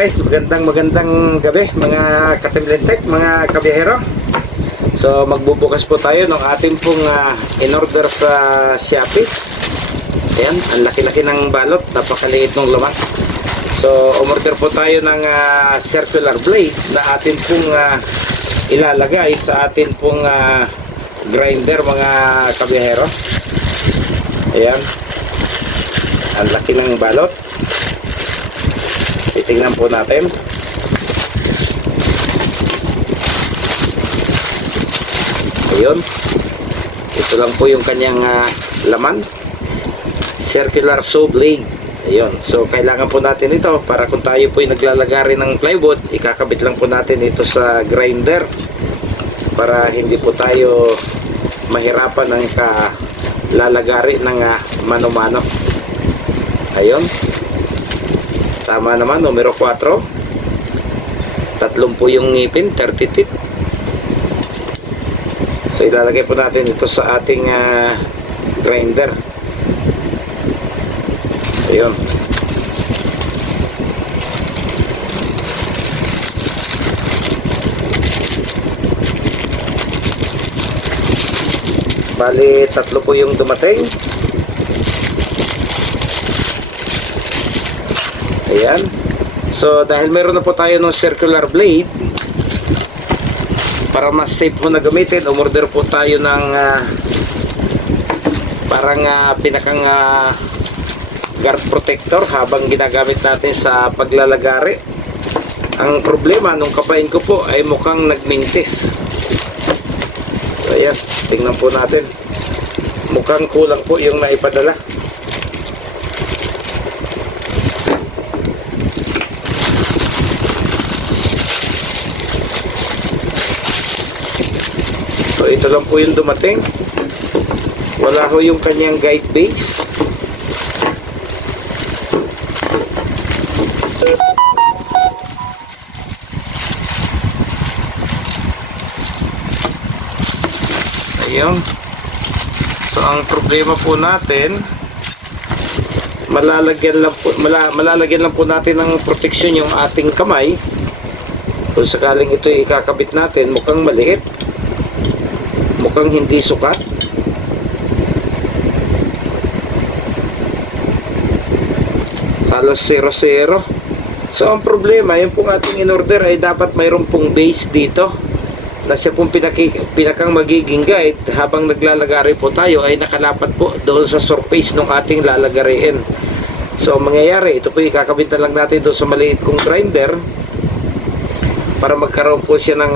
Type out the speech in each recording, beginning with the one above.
Okay, magandang gabi mga katimlintek, mga kabiyahero. So magbubukas po tayo ng ating pong in-order sa Shopee. Ayan, ang laki-laki ng balot, napakaliit ng laman. So umorder po tayo ng circular blade na atin pong ilalagay sa atin pong grinder, mga kabiyahero. Ayan, ang laki ng balot. Titingnan po natin. Ayun, ito lang po yung kanyang laman, circular saw blade. Ayun, so kailangan po natin ito para kung tayo po ay naglalagari ng plywood, ikakabit lang po natin ito sa grinder para hindi po tayo mahirapan ng lalagari ng mano-mano. Ayun, tama naman, numero 4. Tatlong po yung ngipin, 30 teeth. So ilalagay po natin ito sa ating grinder. Ayun. Bali, tatlo po yung dumating. Ayan. So dahil meron na po tayo ng circular blade, para mas safe po na gamitin, umorder po tayo ng parang pinakang guard protector habang ginagamit natin sa paglalagari. Ang problema nung kapain ko po ay mukhang nagmintis. So ayan, tingnan po natin. Mukhang kulang po yung naipadala. So ito lang po yung dumating. Wala ho yung kanyang guide base. Ayun. So ang problema po natin, malalagyan lang po natin ng protection yung ating kamay. Kung sakaling ito ikakabit natin, mukhang maliit, mukhang hindi sukat. Halos 0-0. So ang problema, yung pong ating in-order ay dapat mayroon pong base dito na siya pong pinakang magiging guide habang naglalagari po tayo ay nakalapat po doon sa surface ng ating lalagariin. So ang mangyayari, ito po ikakabit na lang natin doon sa maliit kong grinder para magkaroon po siya ng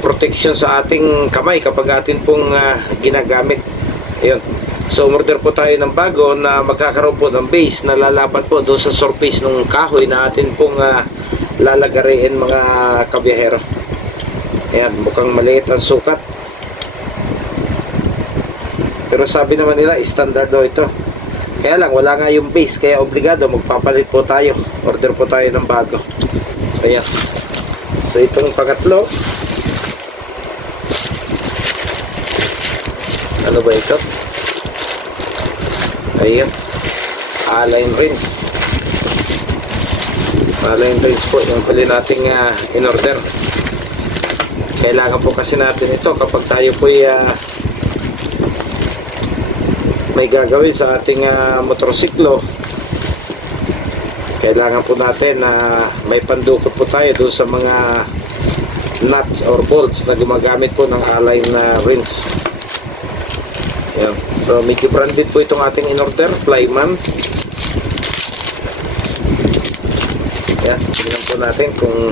protection sa ating kamay kapag atin pong ginagamit. Ayun. So umorder po tayo ng bago na magkakaroon po ng base na lalapat po doon sa surface ng kahoy na atin pong lalagariin, mga kabiyahero. Ayan, mukhang maliit ang sukat. Pero sabi naman nila, standard daw ito. Kaya lang, wala nga yung base, kaya obligado magpapalit po tayo. Order po tayo ng bago. Ayan. So itong pangatlo, ano ba ito? Ayan, align rinse. Align rinse po yung huli nating in-order. Kailangan po kasi natin ito kapag tayo po may gagawin sa ating motorsiklo. Kailangan po natin na may pandukot po tayo doon sa mga nuts or bolts na gumagamit po ng align rinse. Ayan. So medyo branded po itong ating in-order, Flyman. Ayan, tingnan po natin kung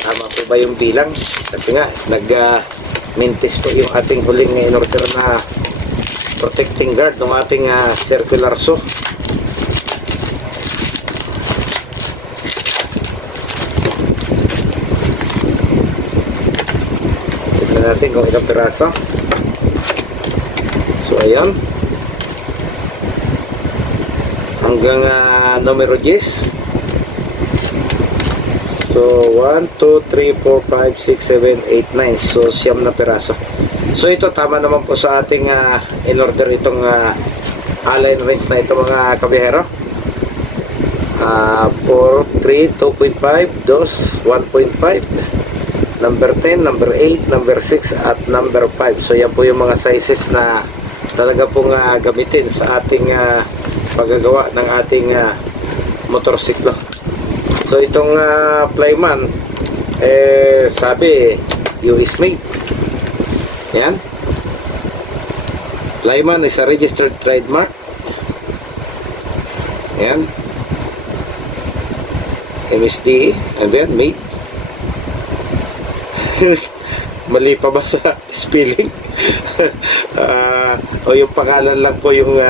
tama po ba yung bilang, kasi nga nag-mintis po yung ating huling in-order na protecting guard ng ating circular saw. Tingnan natin kung ilang piraso. So ayan, hanggang numero 10. So 1, 2, 3, 4, 5, 6, 7, 8, 9. So siyam na piraso. So ito tama naman po sa ating in-order itong align rinse na ito, mga kabiyahero. 4, 3, 2.5, 2, 1.5, number 10, number 8, number 6, at number 5. So yan po yung mga sizes na talaga pong gamitin sa ating paggagawa ng ating motorsiklo. So itong Flyman, sabi US made. Yan. Flyman is a registered trademark. Yan. MSDE, and then made. Mali pa ba sa spelling? O yung pangalan lang po yung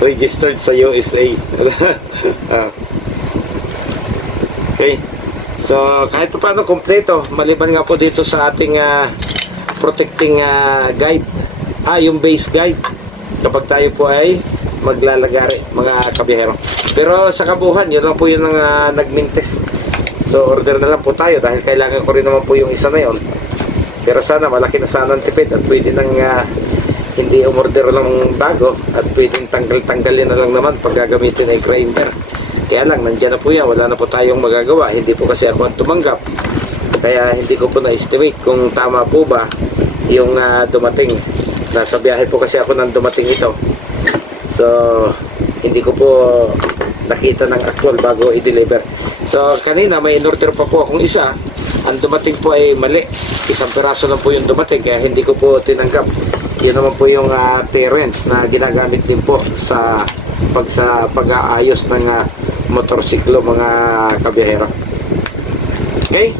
registered sa USA. Okay. So kahit pa paano kompleto, maliban nga po dito sa ating protecting guide, yung base guide kapag tayo po ay maglalagari, mga kabiyahero. Pero sa kabuhan, yun lang po yun ang nagmintes. So order na lang po tayo dahil kailangan ko rin naman po yung isa na yun. Pero sana malaki na sana ang tipid at pwede nang hindi umorder lang bago at pwedeng tanggal-tanggalin na lang naman pag gagamitin ay grinder. Kaya lang, nandiyan na po yan, wala na po tayong magagawa. Hindi po kasi ako ang tumanggap, kaya hindi ko po na-estimate kung tama po ba yung dumating. Nasa biyahe po kasi ako nang dumating ito, so hindi ko po nakita ng actual bago i-deliver. So kanina may in-order pa po akong isa, ang dumating po ay mali, isang piraso lang po yung dumating, kaya hindi ko po tinanggap. Yun naman po yung Terence na ginagamit din po sa pag-aayos ng motorsiklo, mga kabiyahero. Okay,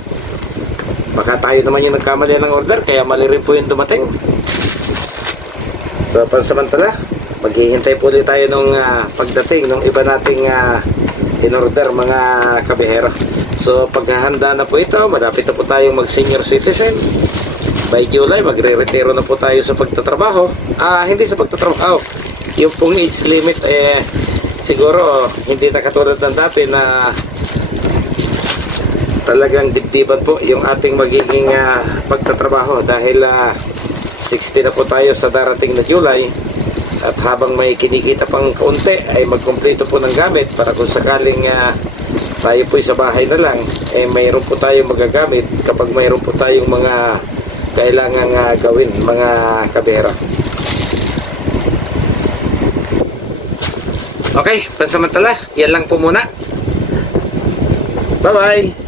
baka tayo naman yung nagkamali ng order kaya mali rin po yung dumating. So pansamantala, maghihintay po ulit tayo nung pagdating nung iba nating in-order, mga kabiyahero. So paghahanda na po ito, malapit na po tayong mag senior citizen. By July, magre-retiro na po tayo sa pagtatrabaho. Hindi sa pagtatrabaho, yung pong age limit siguro hindi na katulad ng dati na talagang dibdiban po yung ating magiging pagtatrabaho, dahil 60 na po tayo sa darating na July. At habang may kinikita pang kaunti ay magkumpleto po ng gamit para kung sakaling tayo po sa bahay na lang, mayroon po tayong magagamit kapag mayroon po tayong mga kailangang gawin, mga kabiyahero. Okay, pansamantala, yan lang po muna. Bye-bye!